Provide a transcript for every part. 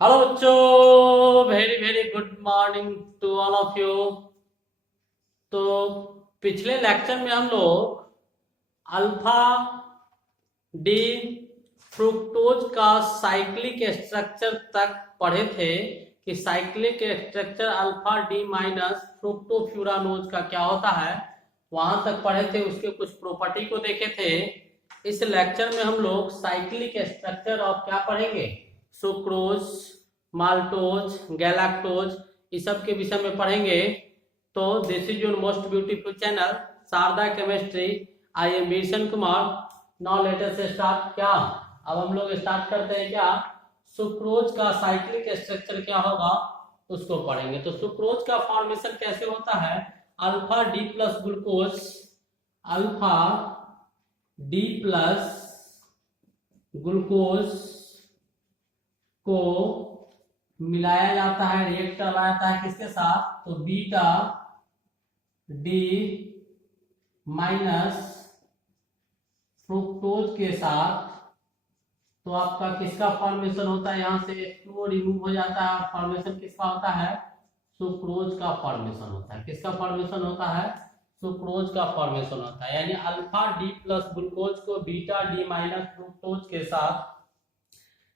Hello बच्चों, very very good morning to all of you. तो पिछले लेक्चर में हम लोग अल्फा डी फ्रुक्टोज का साइक्लिक स्ट्रक्चर तक पढ़े थे कि cyclic structure alpha D minus fructofuranose का क्या होता है, वहां तक पढ़े थे। उसके कुछ प्रॉपर्टी को देखे थे। इस लेक्चर में हम लोग साइक्लिक स्ट्रक्चर ऑफ क्या पढ़ेंगे, सुक्रोज, माल्टोज, गैलाक्टोज, इस सब के विषय में पढ़ेंगे। तो this is your most beautiful channel Sharda chemistry. I am Birsan Kumar. Now let us start. क्या अब हम लोग स्टार्ट करते हैं क्या, सुक्रोज का साइक्लिक स्ट्रक्चर क्या होगा उसको पढ़ेंगे। तो सुक्रोज का फॉर्मेशन कैसे होता है, alpha D plus glucose, alpha D plus glucose को मिलाया जाता है, रिएक्ट करवाया जाता है किसके साथ, तो बीटा डी माइनस फ्रुक्टोज के साथ। तो आपका किसका फॉर्मेशन होता है, यहां से H2O रिमूव हो जाता है और फॉर्मेशन किसका होता है, सुक्रोज का फॉर्मेशन होता है। किसका फॉर्मेशन होता है, सुक्रोज का फॉर्मेशन होता है। यानी अल्फा डी प्लस ग्लूकोज को बीटा डी माइनस फ्रुक्टोज के साथ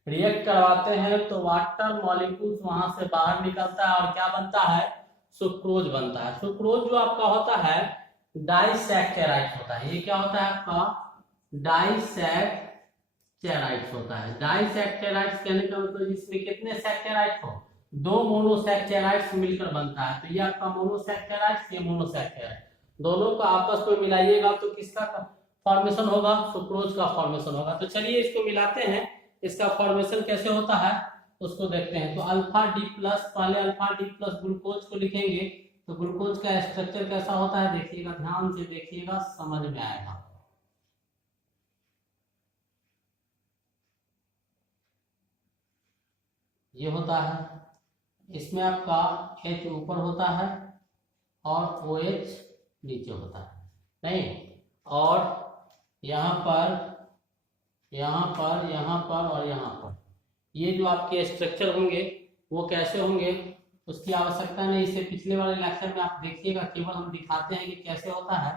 रिएक्ट करवाते हैं तो वाटर मॉलिक्यूल्स वहां से बाहर निकलता है और क्या बनता है, सुक्रोज बनता है। सुक्रोज जो आपका होता है डाइसैकेराइड होता है। ये क्या होता है आपका, डाइसैकेराइड होता है। डाइसैकेराइड कहने का मतलब इसमें कितने सैकेराइड हो, दो मोनोसैकेराइड्स मिलकर बनता है। तो ये आपका मोनोसैकेराइड, ये मोनोसैकेराइड, दोनों को आपस में मिलाइएगा तो किसका फॉर्मेशन होगा, सुक्रोज का फॉर्मेशन होगा। तो चलिए इसको मिलाते हैं, इसका फॉर्मेशन कैसे होता है उसको देखते हैं। तो अल्फा डी प्लस, पहले अल्फा डी प्लस ग्लूकोज को लिखेंगे। तो ग्लूकोज का स्ट्रक्चर कैसा होता है देखिएगा, ध्यान से देखिएगा, समझ में आएगा। ये होता है, इसमें आपका H ऊपर होता है और OH नीचे होता है, नहीं। और यहाँ पर और यहाँ पर ये जो आपके स्ट्रक्चर होंगे वो कैसे होंगे उसकी आवश्यकता नहीं। इससे पिछले वाले लेक्चर में आप देखिएगा, केवल हम दिखाते हैं कि कैसे होता है।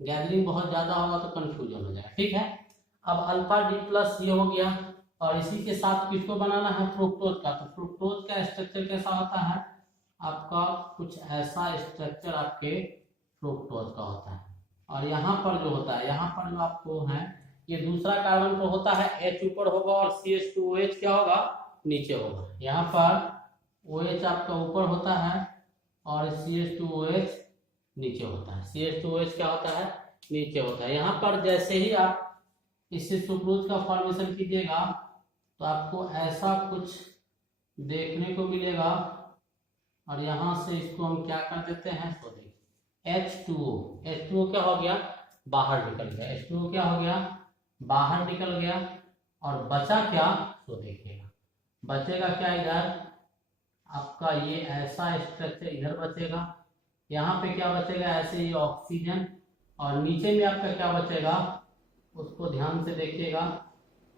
गैदरिंग बहुत ज्यादा होगा तो कंफ्यूजन हो जाएगा, ठीक है। अब अल्फा डी प्लस ये हो गया और इसी के साथ किसको बनाना है, फ्रुक्टोज का। तो फ्रुक्टोज का स्ट्रक्चर कैसा होता है आपका, कुछ ऐसा स्ट्रक्चर आपके फ्रुक्टोज का होता है। और यहाँ पर जो होता है, यहाँ पर जो आपको है, ये दूसरा कार्बन तो होता है, H ऊपर होगा और CH2OH क्या होगा, नीचे होगा। यहाँ पर OH आपका ऊपर होता है और CH2OH नीचे होता है। CH2OH क्या होता है, नीचे होता है। यहाँ पर जैसे ही आप इससे सुक्रोज का फॉर्मेशन कीजिएगा तो आपको ऐसा कुछ देखने को मिलेगा। और यहाँ से इसको हम क्या कर देते हैं, तो देखिए H2O क्या हो गया, बाहर निकल गया। H2O क्या हो गया, बाहर निकल गया। और बचा क्या, तो देखिएगा बचेगा क्या, इधर आपका ये ऐसा स्ट्रक्चर इधर बचेगा। यहाँ पे क्या बचेगा, ऐसे ही ऑक्सीजन। और नीचे में आपका क्या बचेगा, उसको ध्यान से देखिएगा,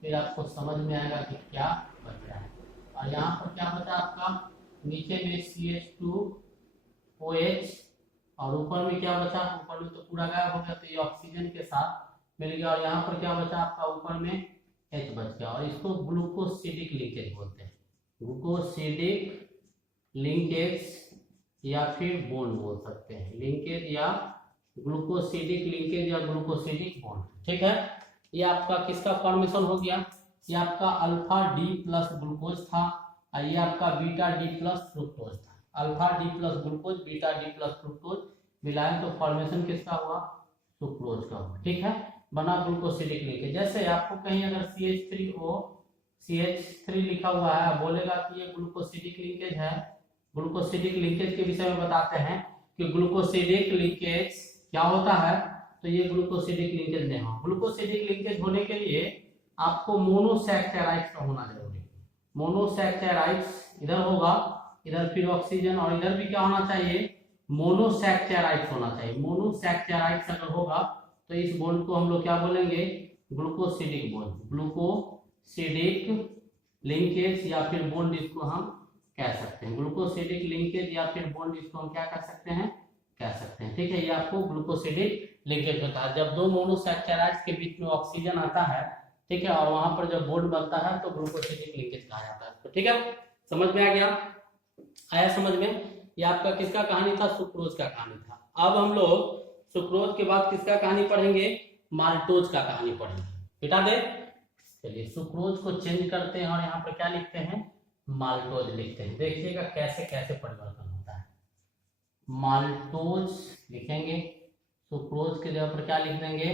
फिर आपको समझ में आएगा कि क्या बच रहा है। और यहाँ पर क्या बचा आपका, नीचे में CH2OH और ऊपर में क्या बचा, ऊपर में तो पूरा गायब हो गया, तो ये ऑक्सीजन के साथ मिल गया। और यहाँ पर क्या बचा आपका, ऊपर में H बच गया। और इसको ग्लूकोसिडिक लिंकेज बोलते हैं, ग्लूकोसिडिक लिंकेज या फिर बॉन्ड बोल सकते हैं, लिंकेज या ग्लूकोसिडिक लिंकेज या ग्लूकोसिडिक बॉन्ड, ठीक है। ये आपका किसका फॉर्मेशन हो गया, ये आपका अल्फा डी प्लस ग्लूकोज था और ये आपका बीटा डी प्लस फ्रुक्टोज था। Alpha D plus glucose, beta D plus fructose मिलाएं तो फॉर्मेशन किसका हुआ, सुक्रोज का हुआ, ठीक है। बना ग्लूकोसिडिक लिंकेज। जैसे आपको कहीं अगर CH3 लिखा हुआ है, बोलेगा कि ये ग्लूकोसिडिक लिंकेज है। ग्लूकोसिडिक लिंकेज के विषय में बताते हैं कि ग्लूकोसिडिक लिंकेज क्या होता है। तो ये ग्लूकोसिडिक लिंकेज नहीं हो, ग्लूकोसिडिक लिंकेज होने के लिए आपको मोनोसैकेराइड्स का होना जरूरी है। मोनोसैकेराइड्स इधर होगा, इधर फिर ऑक्सीजन, और इधर भी क्या होना चाहिए, मोनोसैकेराइड्स होना चाहिए। मोनोसैकेराइड्स अगर होगा तो इस बॉन्ड को हम लोग क्या बोलेंगे, ग्लूकोसिडिक बॉन्ड, ग्लूकोसिडिक लिंकेज या फिर बॉन्ड इसको हम कह सकते हैं। ग्लूकोसिडिक लिंकेज या फिर बॉन्ड इसको हम क्या कर सकते हैं, कह सकते हैं। ठीक है, ये आपको ग्लूकोसिडिक लिंकेज होता है जब दो मोनोसैकेराइड्स के बीच में ऑक्सीजन आता है, ठीक है, और वहां पर जब बॉन्ड बनता है तो ग्लूकोसिडिक लिंकेज कहा जाता है। तो ठीक है, समझ में आ गया, आया समझ में। ये आपका किसका कहानी था, सुक्रोज का कहानी था। अब हम लोग सुक्रोज के बाद किसका कहानी पढ़ेंगे, माल्टोज का कहानी पढ़ेंगे। हटा दे, चलिए सुक्रोज को चेंज करते हैं और यहाँ पर क्या लिखते हैं, माल्टोज लिखते हैं। देखिएगा कैसे कैसे परिवर्तन होता है। माल्टोज लिखेंगे, सुक्रोज के जगह पर क्या लिख देंगे,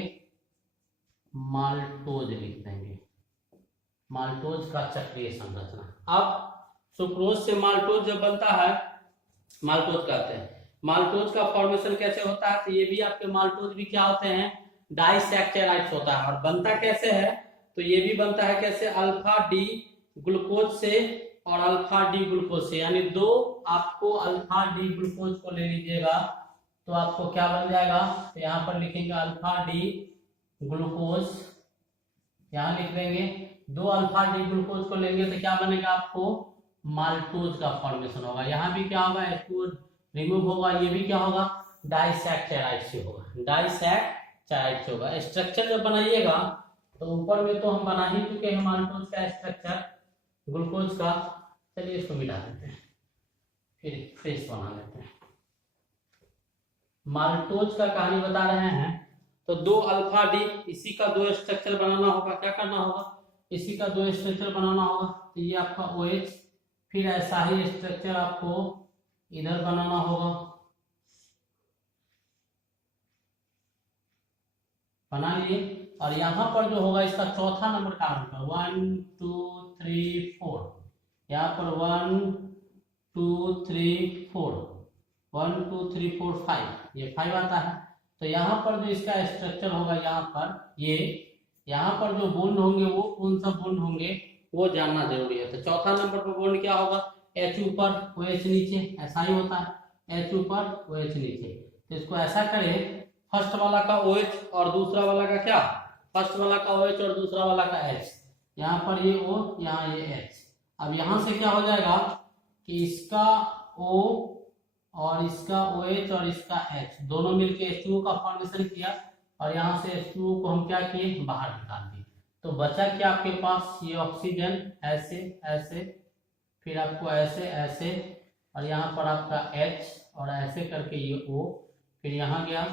माल्टोज लिख देंगे। माल्टोज का चक्रीय संरचना। अब सुक्रोज से माल्टोज जब बनता है, माल्टोज कहते हैं। माल्टोज का फॉर्मेशन कैसे होता है, तो ये भी आपके माल्टोज भी क्या होते हैं, डाइसैकेराइड्स होता है। और बनता कैसे है, तो ये भी बनता है कैसे, अल्फा डी ग्लूकोज से और अल्फा डी ग्लूकोज से, यानी दो आपको अल्फा डी ग्लूकोज को ले लीजिएगा तो आपको क्या बन जाएगा, तो यहाँ पर लिखेंगे अल्फा डी ग्लूकोज, यहाँ लिख देंगे। दो अल्फा डी ग्लूकोज को लेंगे तो क्या बनेगा, आपको माल्टोज का फॉर्मेशन होगा। यहाँ भी क्या होगा, H2 रिमूव होगा, ये भी क्या होगा, डाइसैकेराइड से होगा, डाइसैकेराइड से होगा। स्ट्रक्चर जब बनाइएगा तो ऊपर में तो हम बना ही चुके हैं माल्टोज का स्ट्रक्चर ग्लूकोज का। चलिए इसको मिटा देते हैं, फिर फ्रेश बना लेते हैं। माल्टोज का कहानी बता रहे हैं, तो दो अल्फा डी, इसी का दो स्ट्रक्चर बनाना होगा। क्या करना होगा, इसी का दो स्ट्रक्चर बनाना होगा। तो ये आपका OH, फिर ऐसा ही स्ट्रक्चर आपको इधर बनाना होगा, बना लिए। और यहाँ पर जो होगा इसका चौथा नंबर कार्बन का 1 2 3 4, यहाँ पर 1 2 3 4, 1 2 3 4 5, ये 5 आता है। तो यहाँ पर जो इसका स्ट्रक्चर होगा, यहाँ पर ये यहाँ पर जो बॉन्ड होंगे वो कौन सा बॉन्ड होंगे वो जानना जरूरी है। तो चौथा नंबर पर बॉन्ड क्या होगा, H ऊपर OH नीचे, ऐसा ही होता है, H ऊपर OH नीचे। तो इसको ऐसा करें, फर्स्ट वाला का OH और दूसरा वाला का क्या, फर्स्ट वाला का OH और दूसरा वाला का H, यहाँ पर ये O, यहाँ ये H। अब यहाँ से क्या हो जाएगा कि इसका O और इसका OH और इसका H दोनों मिलके H2O का फॉर्मेशन किया, और यहाँ से H2O को हम क्या किए, बाहर निकाल दिए। तो बचा क्या आपके पास, ये ऑक्सीजन ऐसे ऐसे, फिर आपको ऐसे ऐसे, और यहाँ पर आपका H, और ऐसे करके ये O, फिर यहाँ गया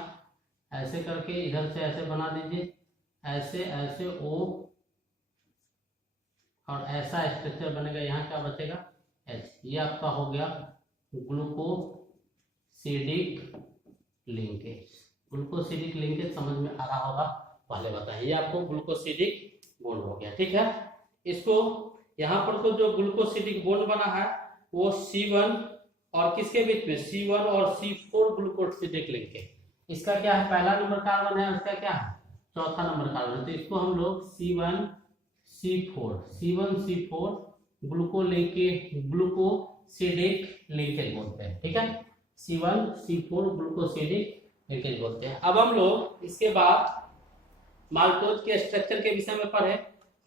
ऐसे करके, इधर से ऐसे बना दीजिए, ऐसे ऐसे O, और ऐसा स्ट्रक्चर बनेगा। यहाँ क्या बचेगा, H। ये आपका हो गया ग्लूकोसिडिक लिंकेज। ग्लूकोसिडिक लिंकेज समझ में आ रहा होगा, पहले बताएं। ये आपको ग्लूकोसिडिक बॉन्ड हो गया, ठीक है। इसको यहाँ पर तो जो ग्लूकोसिडिक बॉन्ड बना है वो C1 और किसके बीच में, C1 और C4 ग्लूकोसिडिक लिंकेज। इसका क्या है, पहला नंबर कार्बन है, उसका क्या है, चौथा नंबर कार्बन। तो इसको हम लोग C1 C4 ग्लूकोसिडिक लिंकेज बोलते हैं, ठीक है। C1 C4 ग्लूकोसिडिक लिंकेज बोलते हैं। अब हम लोग इसके बाद माल्टोज के स्ट्रक्चर के विषय में पढ़े,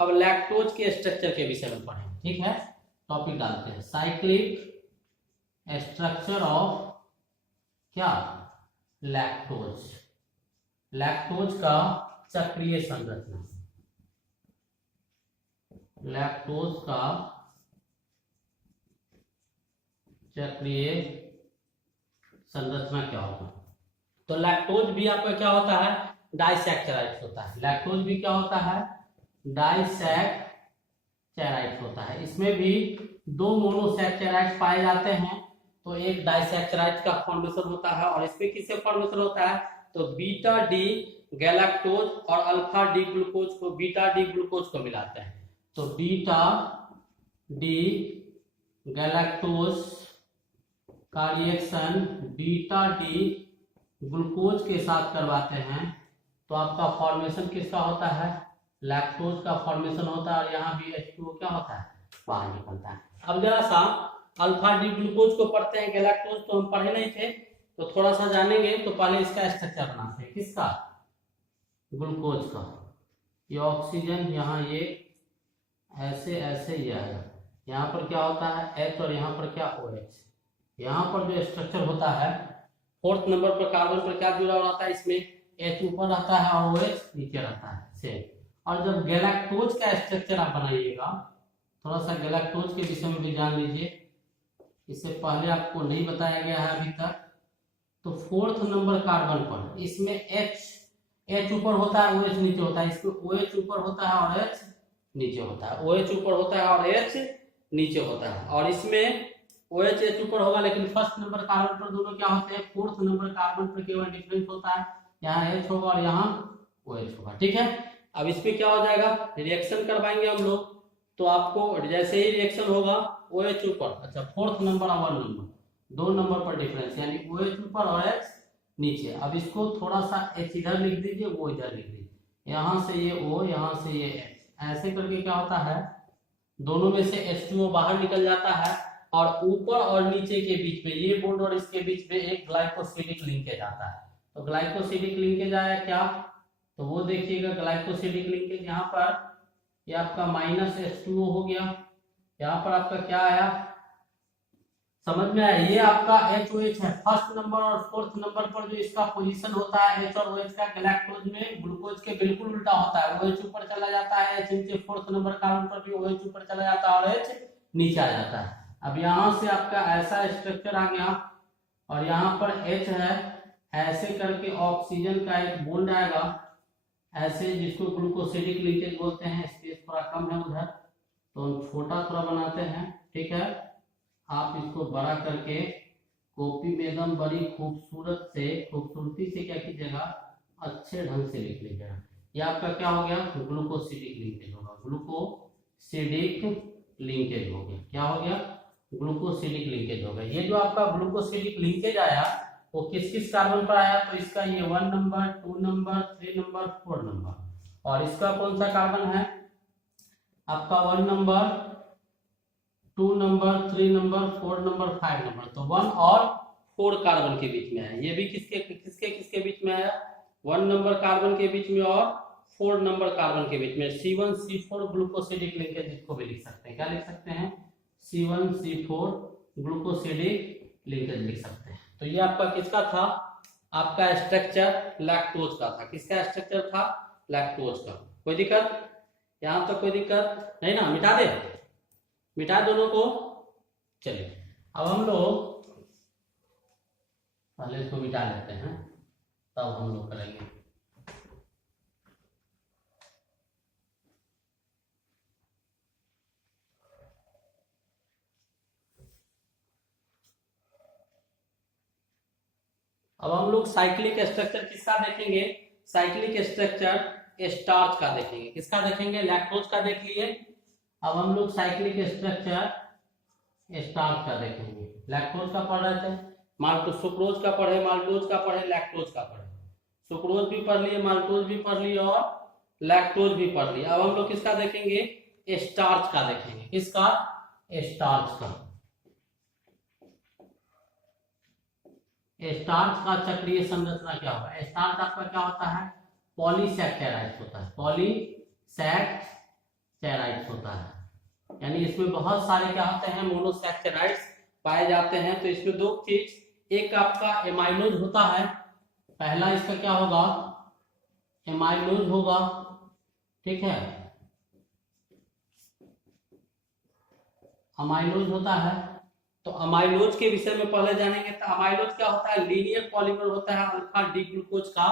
अब लैक्टोज के स्ट्रक्चर के विषय में पढ़े, ठीक है। टॉपिक डालते हैं, साइक्लिक स्ट्रक्चर ऑफ क्या, लैक्टोज। लैक्टोज का चक्रीय संरचना, लैक्टोज का चक्रीय संरचना क्या होगा। तो लैक्टोज भी आपका क्या होता है, डाइसैकेराइड होता है। लैक्टोज भी क्या होता है, डाइसैकेराइड होता है। इसमें भी दो मोनोसैकेराइड पाए जाते हैं, तो एक डाइसैकेराइड का फॉर्मेशन होता है, और इसमें किससे फॉर्मेशन होता है, तो बीटा डी गैलेक्टोज और अल्फा डी ग्लूकोज को, बीटा डी ग्लूकोज को मिलाते हैं। तो बीटा डी गैलेक्टोज का रिएक्शन बीटा डी ग्लूकोज के साथ करवाते हैं, तो आपका फॉर्मेशन किसका होता है, लैक्टोज का फॉर्मेशन होता है। और यहाँ भी H2O क्या होता है, बाहर निकलता है। अब जरा सा अल्फा डी ग्लूकोज को पढ़ते हैं, गैलेक्टोज तो हम पढ़े नहीं थे, तो थोड़ा सा जानेंगे। तो पहले इसका स्ट्रक्चर बनाते हैं, किसका, ग्लूकोज का। ये ऑक्सीजन, यहाँ ये ऐसे ऐसे ही आएगा। यहाँ पर क्या होता है H और यहाँ पर क्या OH। यहाँ पर जो स्ट्रक्चर होता है फोर्थ नंबर पर कार्बन पर क्या जुड़ा हुआ रहता है, इसमें H ऊपर रहता है और OH नीचे रहता है सेम। और जब गैलेक्टोज का स्ट्रक्चर आप बनाइएगा, थोड़ा सा गैलेक्टोज के विषय में भी जान लीजिए, इससे पहले आपको नहीं बताया गया है अभी तक। तो फोर्थ नंबर कार्बन पर इसमें H ऊपर होता है OH नीचे होता है, इसमें OH ऊपर होता है और H नीचे होता है, OH ऊपर होता है और H नीचे होता है। और इसमें OH H ऊपर होगा, लेकिन फर्स्ट नंबर कार्बन पर दोनों क्या होते हैं, फोर्थ नंबर कार्बन पर केवल डिफरेंस होता है, यहाँ H होगा और यहाँ OH होगा। ठीक है, अब इसमें क्या हो जाएगा, रिएक्शन करवाएंगे हम लोग, तो आपको जैसे ही रिएक्शन होगा OH ऊपर, अच्छा फोर्थ नंबर और 1 नंबर, 2 नंबर पर डिफरेंस, यानी OH ऊपर और H नीचे। अब इसको थोड़ा सा H इधर लिख दीजिए, वो इधर लिख दीजिए, यहाँ से ये O, यहाँ से ये H, ऐसे करके क्या होता है, दोनों में से H2O बाहर निकल जाता है और ऊपर और नीचे के बीच में, ये बॉन्ड और इसके बीच में एक ग्लाइकोसिडिक लिंकेज आता है। तो ग्लाइकोसिडिक लिंकेज आया क्या, तो वो देखिएगा ग्लाइकोसिडिक लिंकेज, यहाँ पर ये आपका -H2O हो गया, यहाँ पर आपका क्या आया, समझ में आया, ये आपका HOH है फर्स्ट नंबर। और फोर्थ नंबर पर जो इसका पोजीशन होता है H और OH का, गैलेक्टोज में ग्लूकोज के बिल्कुल उल्टा होता है, OH ऊपर चला जाता है, H नीचे, फोर्थ नंबर कार्बन पर भी OH ऊपर चला जाता है और H नीचे आ जाता है। अब यहाँ से आपका ऐसा स्ट्रक्चर आ गया और यहाँ पर H है, ऐसे करके ऑक्सीजन का एक बॉन्ड आएगा ऐसे, जिसको ग्लूकोसिडिक लिंकेज बोलते हैं। स्पेस थोड़ा कम है उधर, तो हम छोटा थोड़ा बनाते हैं, ठीक है। आप इसको बड़ा करके कॉपी में एकदम बड़ी खूबसूरती से क्या कीजिएगा, अच्छे ढंग से लिख लीजिएगा। ये आपका क्या हो गया, ग्लूकोसिडिक लिंकेज होगा, ग्लूकोसिडिक लिंकेज हो गया, क्या हो गया, ग्लूकोसिडिक लिंकेज हो गया। ये जो आपका ग्लूकोसिडिक लिंकेज आया वो किस किस कार्बन पर आया, तो इसका ये 1 नंबर, 2 नंबर, 3 नंबर, 4 नंबर। और इसका कौन सा कार्बन है आपका, 1 number, 2 number, 3 number, 4 number, 5 number. तो 1 और 4 कार्बन के बीच में है। ये भी किसके किसके किसके बीच में आया, 1 नंबर कार्बन के बीच में और 4 नंबर कार्बन के बीच में। C1C4 ग्लूकोसिडिक लिंकेज, इसको भी लिख सकते हैं, क्या लिख सकते हैं, C1C4 ग्लूकोसिडिक लिंकेज लिख सकते हैं। तो ये आपका किसका था, आपका स्ट्रक्चर लैक्टोज का था। किसका स्ट्रक्चर था, लैक्टोज का। कोई दिक्कत, यहां तक कोई दिक्कत नहीं ना, मिटा दे, मिटा दोनों को। चलिए अब हम लोग पहले इसको मिटा लेते हैं, तब हम लोग करेंगे। अब हम लोग साइक्लिक स्ट्रक्चर किसका देखेंगे, साइक्लिक स्ट्रक्चर स्टार्च का देखेंगे। किसका देखेंगे, लैक्टोज का देख लिए। अब हम लोग साइक्लिक स्ट्रक्चर स्टार्च का देखेंगे। लैक्टोज का पढ़ रहे थे, माल्टोज, सुक्रोज का पढ़े, माल्टोज का पढ़े, लैक्टोज का पढ़े। सुक्रोज भी पढ़ लिए, माल्टोज भी पढ़ लिए और लैक्टोज भी पढ़ लिए। अब हम लोग किसका देखेंगे, स्टार्च का देखेंगे। किसका, स्टार्च का। स्टार्च का चक्रीय संरचना क्या होगा, स्टार्च आपका क्या होता है, पॉलीसैकेराइड्स होता है, पॉलीसैकेराइड्स होता है। यानी इसमें बहुत सारे क्या होते हैं, मोनोसैकेराइड्स पाए जाते हैं। तो इसमें दो चीज, एक आपका एमाइलोज होता है, पहला इसका क्या होगा, एमाइलोज होगा, ठीक है, अमाइलोज होता है। तो अमाइलोज के विषय में पहले जानेंगे। तो अमाइलोज क्या होता है, लीनियर पॉलीमर होता है, अल्फा डी ग्लूकोज का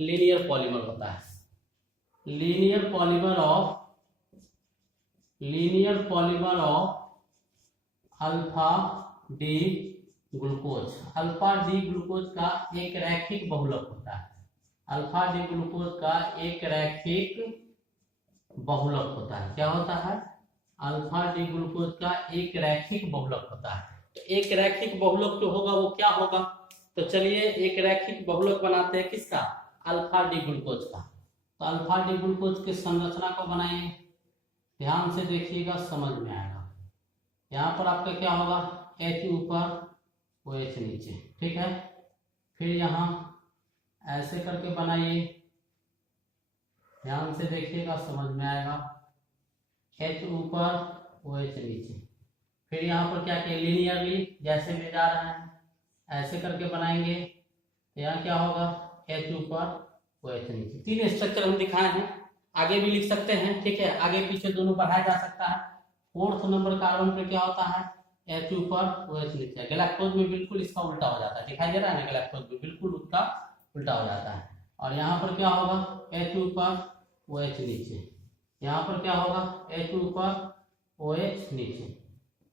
लीनियर पॉलीमर होता है, linear polymer of alpha D glucose. Alpha D glucose का एक रैखिक बहुलक होता है, अल्फा डी ग्लूकोज का एक रैखिक बहुलक होता है। क्या होता है, अल्फा डी ग्लूकोज का एक रैखिक बहुलक होता है। तो एक रैखिक बहुलक जो होगा वो क्या होगा, तो चलिए एक रैखिक बहुलक बनाते हैं, किसका, अल्फा डी ग्लूकोज का। तो अल्फा डी ग्लूकोज की संरचना को बनाएंगे, ध्यान से देखिएगा, समझ में आएगा। यहाँ पर आपका क्या होगा, H ऊपर OH नीचे, ठीक है। फिर यहाँ ऐसे करके बनाइए, ध्यान से देखिएगा, समझ में आएगा। H ऊपर OH नीचे। फिर यहाँ पर क्या किया, लीनियरली जैसे भी जा रहे हैं ऐसे करके बनाएंगे, यहाँ क्या होगा, H ऊपर OH नीचे। 3 स्ट्रक्चर हम दिखाए हैं, आगे भी लिख सकते हैं, ठीक है, आगे पीछे दोनों बढ़ाया जा सकता है। 4th नंबर कार्बन पे क्या होता है, H ऊपर OH नीचे। गैलेक्टोज में बिल्कुल इसका उल्टा हो जाता है, दिखाई दे रहा है ना, गैलेक्टोज में बिल्कुल उसका उल्टा हो जाता है। और यहाँ पर क्या होगा, H ऊपर OH नीचे, यहाँ पर क्या होगा, H ऊपर OH नीचे,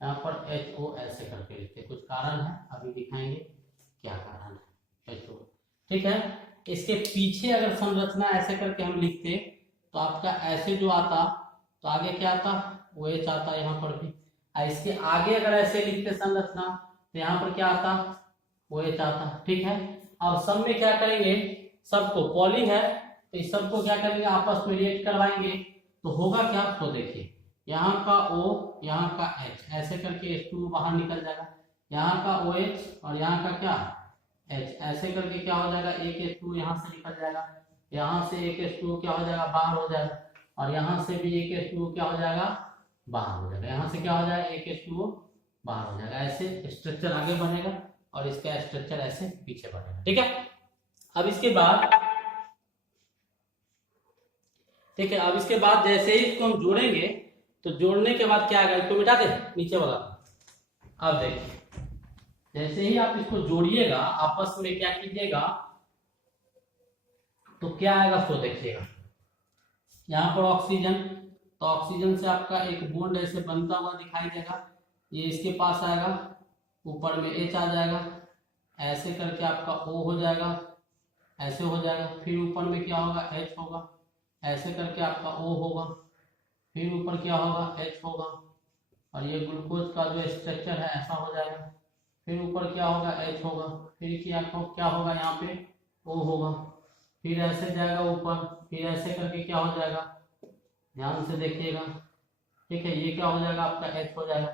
यहाँ पर HO ऐसे करके लिखते, कुछ कारण है अभी दिखाएंगे क्या कारण है HO, ठीक है। इसके पीछे अगर संरचना ऐसे करके हम लिखते तो आपका ऐसे जो आता तो आगे क्या आता, OH आता यहाँ पर भी। इसके आगे अगर ऐसे लिखते संरचना तो यहाँ पर क्या आता, OH आता, ठीक है। अब सब में क्या करेंगे, सबको पॉलिंग है तो इस सबको क्या करेंगे, आपस में रिएक्ट करवाएंगे तो होगा क्या, तो देखिए यहाँ का O यहाँ का H ऐसे करके H2 बाहर निकल जाएगा, यहाँ का OH और यहाँ का क्या H ऐसे करके क्या हो जाएगा, एक H2 यहाँ से निकल जाएगा, यहाँ से एक H2 क्या हो जाएगा, बाहर हो जाएगा, और यहाँ से भी एक H2 क्या हो जाएगा, बाहर हो जाएगा, यहाँ से क्या हो जाएगा, एक H2 बाहर हो जाएगा। ऐसे स्ट्रक्चर आगे बनेगा और इसका स्ट्रक्चर ऐसे पीछे बनेगा, ठीक है। अब इसके बाद, ठीक है, अब इसके बाद जैसे ही इसको हम जोड़ेंगे तो जोड़ने के बाद क्या आएगा, इसको मिटा दे नीचे वाला। अब देखिए जैसे ही आप इसको जोड़िएगा आपस में क्या कीजिएगा तो क्या आएगा, सो देखिएगा यहाँ पर ऑक्सीजन, तो ऑक्सीजन से आपका एक बॉन्ड ऐसे बनता हुआ दिखाई देगा, ये इसके पास आएगा, ऊपर में H आ जाएगा, ऐसे करके आपका O हो जाएगा, ऐसे हो जाएगा, फिर ऊपर में क्या होगा, H होगा, ऐसे करके आपका O होगा, फिर ऊपर क्या होगा, H होगा, और ये ग्लूकोज का जो स्ट्रक्चर है ऐसा हो जाएगा, फिर ऊपर क्या होगा, H होगा, फिर क्या होगा, यहाँ पे O होगा, फिर ऐसे जाएगा ऊपर, फिर ऐसे करके क्या हो जाएगा, ध्यान से देखिएगा, ठीक है, ये क्या हो जाएगा, आपका H हो जाएगा,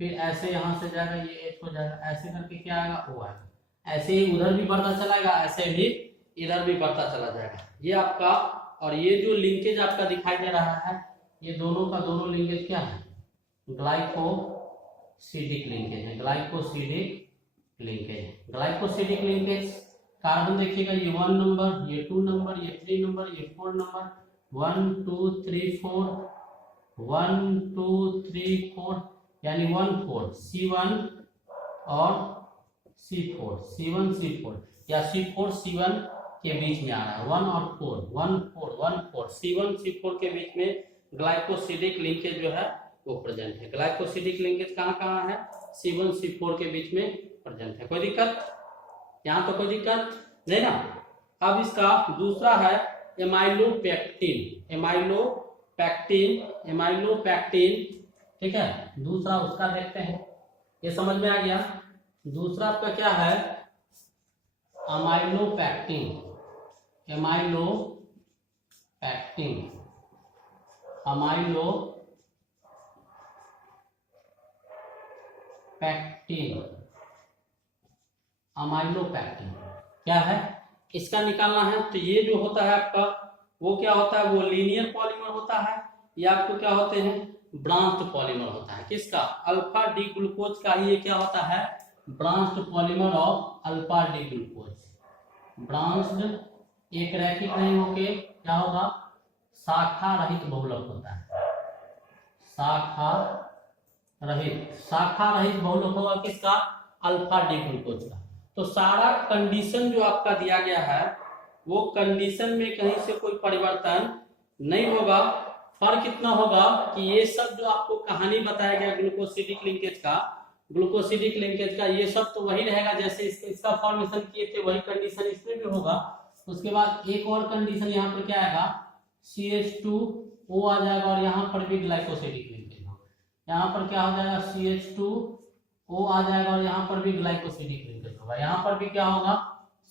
फिर ऐसे यहाँ से जाएगा, ये H हो जाएगा, ऐसे करके क्या आएगा, O आएगा, ऐसे ही उधर भी बढ़ता चलाएगा, ऐसे ही इधर भी बढ़ता चला जाएगा, ये आपका। और ये जो लिंकेज आपका दिखाई दे रहा है, ये दोनों का दोनों लिंकेज क्या है, ग्लाइकोसिडिक लिंकेज है, glycosidic linkage, glycosidic linkage. Carbon देखिएगा, ये 1 नंबर, ये 2 नंबर, ये 3 नंबर, ये 4 नंबर, 1 2 3 4, 1 2 3 4, यानी 1 4 C1 और C4, C1 C4 या C4 C1 के बीच में आ रहा है, 1 और 4, 1 4 1 4, C1 C4 के बीच में ग्लाइकोसिडिक लिंकेज जो है वो प्रेजेंट है। ग्लाइकोसिडिक लिंकेज कहाँ कहाँ है, C1 C4 के बीच में प्रेजेंट है। कोई दिक्कत, यहाँ तो कोई दिक्कत नहीं ना। अब इसका दूसरा है एमाइलोपेक्टिन, एमाइलोपेक्टिन, ठीक है, दूसरा उसका देखते हैं, ये समझ में आ गया। दूसरा आपका क्या है, अमाइलोपेक्टिन, एमाइलोपेक्टिन, अमाइलोपेक्टिन क्या है, इसका निकालना है। तो ये जो होता है आपका वो क्या होता है, वो लीनियर पॉलीमर होता है, या आपको क्या होते हैं, ब्रांच्ड पॉलीमर होता है। किसका, अल्फा डी ग्लूकोज का ही ये क्या होता है, branched polymer of alpha D glucose. Branched एक रैखिक नहीं होके क्या होगा, शाखा रहित बहुलक होता है, शाखा रहित बहुलक होगा किसका, अल्फा डी ग्लूकोज का। तो सारा कंडीशन जो आपका दिया गया है वो कंडीशन में कहीं से कोई परिवर्तन नहीं होगा। फर्क इतना होगा कि ये सब जो आपको कहानी बताया गया ग्लूकोसिडिक लिंकेज का, ये सब तो वही रहेगा जैसे इसका फॉर्मेशन किए थे, वही कंडीशन इसमें भी होगा। उसके बाद एक और कंडीशन यहाँ पर क्या आएगा, CH2O आ जाएगा, और यहाँ पर भी ग्लाइकोसिडिक लिंकेज होगा। यहाँ पर क्या हो जाएगा, CH2O आ जाएगा, और यहाँ पर भी ग्लाइकोसिडिक लिंकेज होगा। यहाँ पर भी क्या होगा,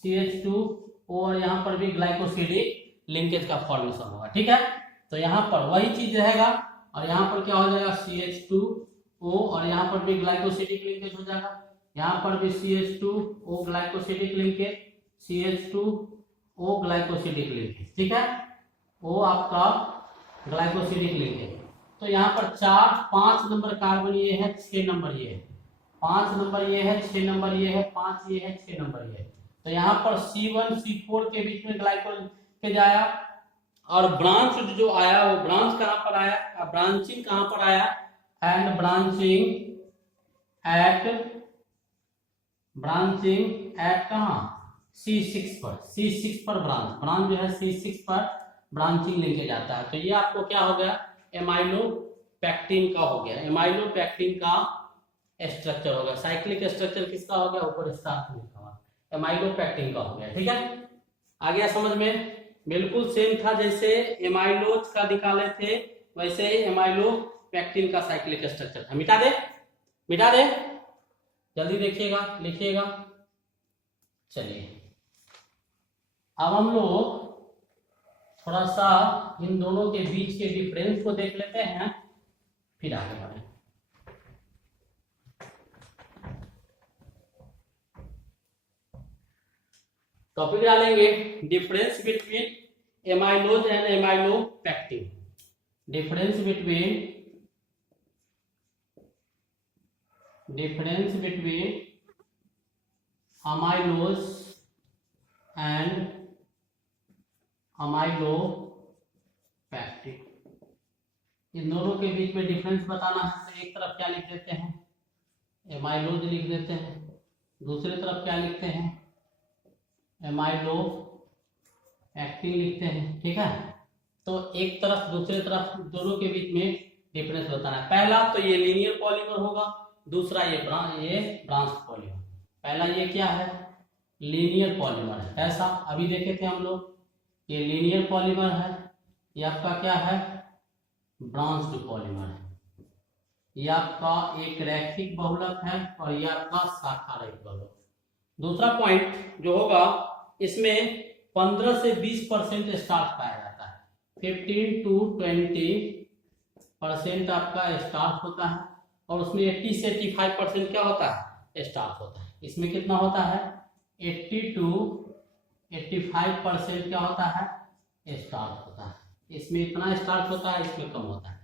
CH2O, और यहाँ पर भी ग्लाइकोसिडिक लिंकेज का फॉर्मेशन होगा, ठीक है। तो यहाँ पर वही चीज रहेगा, और यहाँ पर क्या हो जाएगा, CH2O, और यहाँ पर भी ग्लाइकोसिडिक लिंकेज हो जाएगा। यहाँ पर भी CH2O glycosidic linkage, CH2O glycosidic linkage, ठीक है। O आपका ग्लाइकोसिडिक लिंकेज, तो यहाँ पर 5 नंबर कार्बन ये है, 6 नंबर ये है, 5 नंबर ये है, 6 नंबर ये है, 5 ये है, 6 नंबर ये है। तो यहाँ पर C1 C4 के बीच में ग्लाइकोलिंकेज आया, और ब्रांच जो आया वो ब्रांच कहाँ पर आया, ब्रांचिंग कहाँ पर आया, एंड ब्रांचिंग एट कहाँ, C6 पर, C6 पर ब्रांच जो है C6 पर ब्रांचिंग लिंकेज आता है। तो ये आपको क्या हो गया, एमाइलोपेक्टिन का हो गया, एमाइलोपेक्टिन का स्ट्रक्चर हो गया। साइक्लिक स्ट्रक्चर किसका हो गया, ऊपर स्टार लिखा हुआ, एमाइलोपेक्टिन का हो गया। ठीक है, आ गया समझ में, बिल्कुल सेम था जैसे एमाइलोज का निकाले थे वैसे ही एमाइलोपेक्टिन का साइक्लिक स्ट्रक्चर था। मिटा दे जल्दी देखिएगा, लिखिएगा। चलिए अब हम लोग थोड़ा सा इन दोनों के बीच के डिफरेंस को देख लेते हैं, फिर आगे बढ़ें। टॉपिक डालेंगे difference between amylose and amylopectin. Difference between amylose and amylopectin, इन दोनों के बीच में डिफरेंस बताना है। तो एक तरफ क्या लिख देते हैं, एमाइलोज लिख देते हैं, दूसरी तरफ क्या लिखते हैं, एमाइलोपेक्टिन लिखते हैं। ठीक है, तो एक तरफ दूसरे तरफ दोनों के बीच में डिफरेंस बताना है। पहला तो ये लीनियर पॉलीमर होगा, दूसरा ये ब्रांच पॉलीमर। पहला ये क्या है, लीनियर पॉलीमर है। ऐसा अभी देखे थे हम लोग, ये लीनियर पॉलीमर है, ये आपका क्या है, ब्रांच्ड पॉलीमर है। ये आपका एक रैखिक बहुलक है और ये आपका शाखा रहित बहुलक। दूसरा पॉइंट जो होगा, इसमें 15 से 20% स्टार्च पाया जाता है, 15 to 20% आपका स्टार्च होता है, और उसमें 80 से 85% क्या होता है, स्टार्च होता है। इसमें कितना होता है, 80 to 85% क्या होता है, स्टार्च होता है। इसमें इतना स्टार्च होता है, इसमें कम होता है।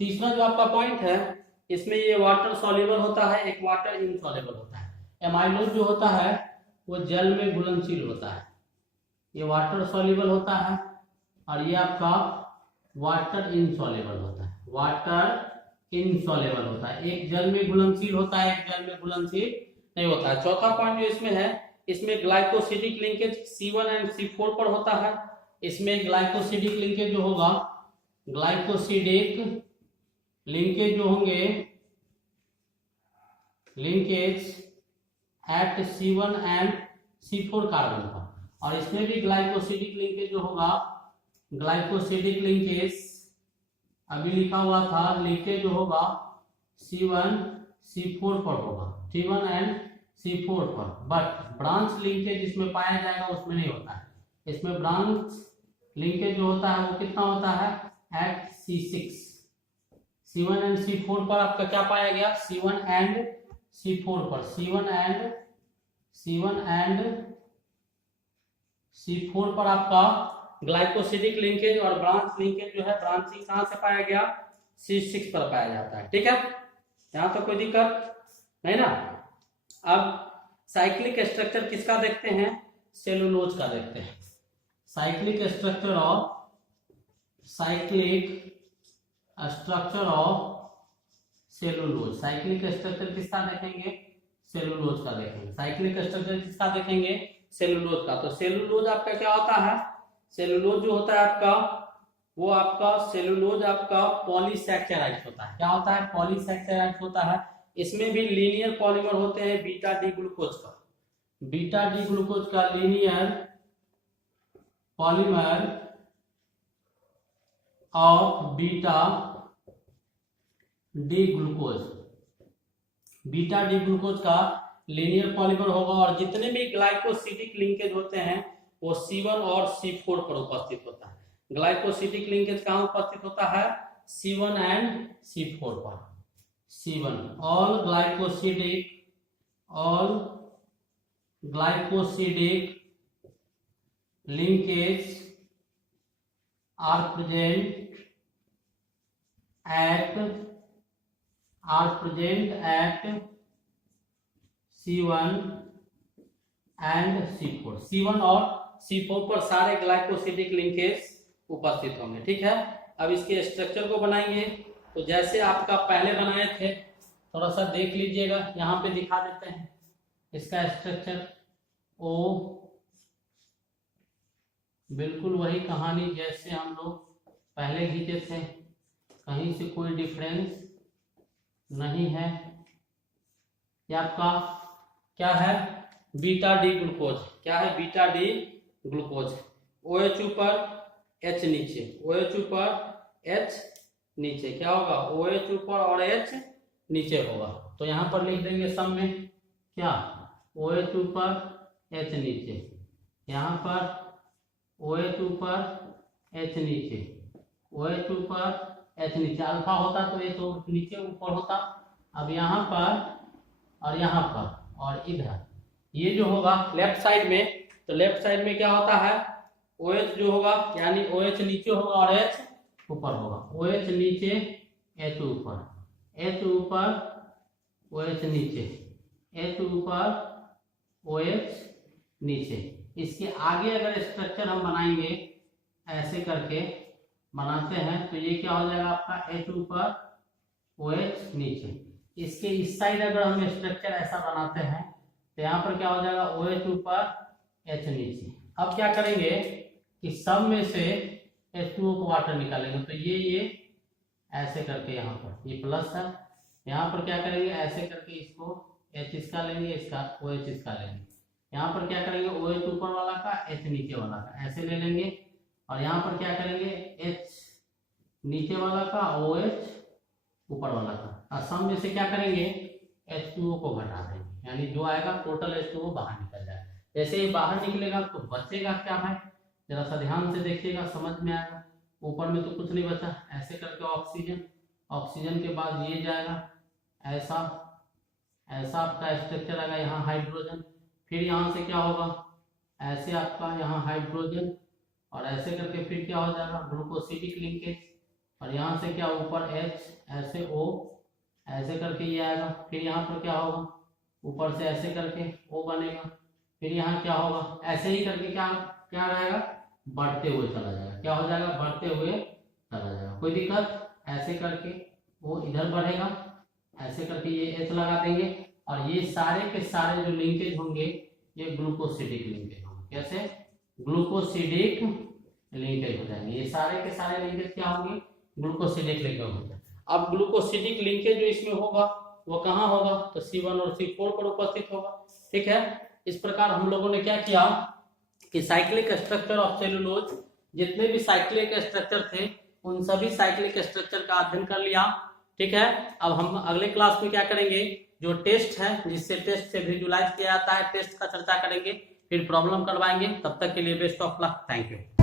तीसरा जो आपका पॉइंट है, इसमें ये वाटर सॉल्युबल होता है, एक वाटर इनसॉल्युबल होता है। एमाइलोज जो होता है वो जल में घुलनशील होता है, ये वाटर सॉल्युबल होता है, और ये आपका वाटर इनसॉल्युबल होता है, एक जल में घुलनशील होता है, एक जल में घुलनशील नहीं होता है। चौथा पॉइंट जो इसमें है, इसमें glycosidic linkage C1 and C4 पर होता है। इसमें ग्लाइकोसिडिक लिंकेज जो होगा, ग्लाइकोसिडिक लिंकेज जो होंगे, linkage eight C1 and C4 carbon पर, और इसमें भी ग्लाइकोसिडिक लिंकेज जो होगा, ग्लाइकोसिडिक लिंकेज अभी लिखा हुआ था, लिंकेज जो होगा C1 C4 पर होगा, C1 एंड C4 पर, बट ब्रांच लिंकेज इसमें पाया जाएगा उसमें नहीं होता है। इसमें ब्रांच लिंकेज जो होता है वो कितना होता है, eight C6, C1 and C4 पर आपका क्या पाया गया, C1 एंड C4 पर, C1 एंड C4 पर आपका ग्लाइकोसिडिक लिंकेज और ब्रांच लिंकेज जो है, ब्रांचिंग कहां से पाया गया, C6 पर पाया जाता है। ठीक है, यहां तो कोई दिक्कत नहीं ना। अब साइक्लिक स्ट्रक्चर किसका देखते हैं, सेलुलोज का देखते हैं। Cyclic structure of cellulose, cyclic structure किसका देखेंगे, सेलुलोज का देखेंगे। साइक्लिक स्ट्रक्चर किसका देखेंगे, सेलुलोज का। तो सेलुलोज आपका क्या होता है, सेलुलोज जो होता है आपका, वो आपका सेलुलोज आपका पॉलीसैकेराइड होता है। क्या होता है, पॉलीसैकेराइड होता है। इसमें भी लीनियर पॉलीमर होते हैं, बीटा डी ग्लूकोज का linear polymer of beta D glucose का लीनियर पॉलीमर होगा, और जितने भी ग्लाइकोसिडिक लिंकेज होते हैं वो C1 और C4 पर उपस्थित होता है। ग्लाइकोसिडिक लिंकेज कहां उपस्थित होता है, C1 एंड C4 पर। C1 all glycosidic linkage are present at are present at C1 and C4। C1 और C4 पर सारे ग्लाइकोसिडिक लिंकेज उपस्थित होंगे। ठीक है, अब इसके स्ट्रक्चर को बनाएंगे। तो जैसे आपका पहले बनाए थे, थोड़ा सा देख लीजिएगा, यहाँ पे दिखा देते हैं इसका स्ट्रक्चर। ओ बिल्कुल वही कहानी जैसे हम लोग पहले खींचे थे, कहीं से कोई डिफरेंस नहीं है। ये आपका क्या है, बीटा डी ग्लूकोज। क्या है, बीटा डी ग्लूकोज। OH ऊपर H नीचे, OH ऊपर H नीचे, क्या होगा, OH ऊपर और H नीचे होगा। तो यहाँ पर लिख देंगे सब में क्या, OH ऊपर H नीचे, यहाँ पर OH ऊपर H नीचे, OH ऊपर H नीचे। अल्फा होता तो ये तो नीचे ऊपर होता। अब यहाँ पर और यहाँ पर और इधर ये जो होगा लेफ्ट साइड में, तो लेफ्ट साइड में क्या होता है, OH जो होगा यानी OH नीचे होगा और H ऊपर होगा। OH नीचे H ऊपर, H ऊपर OH नीचे, H ऊपर OH नीचे। इसके आगे अगर स्ट्रक्चर हम बनाएंगे ऐसे करके बनाते हैं तो ये क्या हो जाएगा आपका, H ऊपर OH नीचे। इसके इस साइड अगर हम स्ट्रक्चर ऐसा बनाते हैं तो यहाँ पर क्या हो जाएगा, OH ऊपर H नीचे। अब क्या करेंगे कि सब में से H2O को वाटर निकालेंगे। तो ये ऐसे करके यहाँ पर ये प्लस है, यहाँ पर क्या करेंगे ऐसे करके इसको H इसका लेंगे, इसका OH इसका लेंगे। यहाँ पर क्या करेंगे, OH ऊपर वाला का H नीचे वाला का ऐसे ले लेंगे। और यहाँ पर क्या करेंगे, H नीचे वाला का OH ऊपर वाला का। और सम में से क्या करेंगे, H2O को घटा देंगे, यानी जो आएगा टोटल H2O बाहर निकल जाएगा। जैसे ही बाहर निकलेगा तो बचेगा क्या है, जरा सा ध्यान से देखिएगा, समझ में आएगा। ऊपर में तो कुछ नहीं बचा, ऐसे करके ऑक्सीजन, ऑक्सीजन के बाद ये जाएगा ऐसा, ऐसा आपका स्ट्रक्चर आएगा। यहाँ हाइड्रोजन, फिर यहाँ से क्या होगा, ऐसे आपका यहाँ हाइड्रोजन और ऐसे करके फिर क्या हो जाएगा ग्लूकोसिडिक लिंकेज। और यहाँ से क्या ऊपर H, ऐसे O, ऐसे करके ये आएगा। फिर यहाँ पर क्या होगा, ऊपर से ऐसे करके O बनेगा। फिर यहाँ क्या होगा, ऐसे ही करके क्या क्या रहेगा, बढ़ते हुए चला जाएगा। क्या हो जाएगा, बढ़ते हुए चला जाएगा, कोई दिक्कत। ऐसे करके वो इधर बढ़ेगा, ऐसे करके ये H लगा देंगे। और ये सारे के सारे जो लिंकेज होंगे ये ग्लूकोसिडिक लिंकेज होंगे। कैसे, ग्लूकोसिडिक लिंकेज हो जाएंगे। ये सारे के सारे लिंकेज क्या होंगे, ग्लूकोसिडिक लिंकेज होंगे। अब ग्लूकोसिडिक लिंकेज जो इसमें होगा वो कहाँ होगा, तो C1 और C4 पर उपस्थित होगा। ठीक है, इस प्रकार हम लोगों ने क्या किया कि साइक्लिक स्ट्रक्चर ऑफ सेलुलोज, जितने भी साइक्लिक स्ट्रक्चर थे उन सभी साइक्लिक स्ट्रक्चर का अध्ययन कर लिया। ठीक है, अब हम अगले क्लास में क्या करेंगे, जो टेस्ट है जिससे टेस्ट से विजुलाइज किया जाता है, टेस्ट का चर्चा करेंगे, फिर प्रॉब्लम करवाएंगे। तब तक के लिए best of luck, thank you.